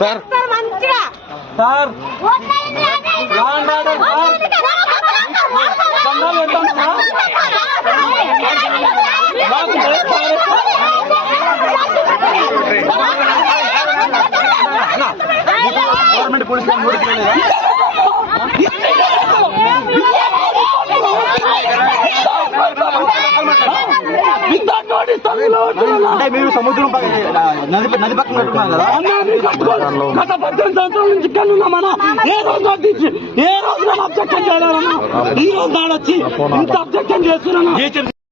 Sir sir government పోలీసులు అంటే మీరు సముద్రం నది పక్కన కట్టుకున్నారు కదా. గత 18 సంవత్సరాల నుంచి ఇక్కడ ఉన్నామన్నా. ఏ రోజు అబ్జెక్షన్ చేయలేదన్నా. ఈ రోజు నాడొచ్చి ఇంత అబ్జెక్షన్ చేస్తున్నా.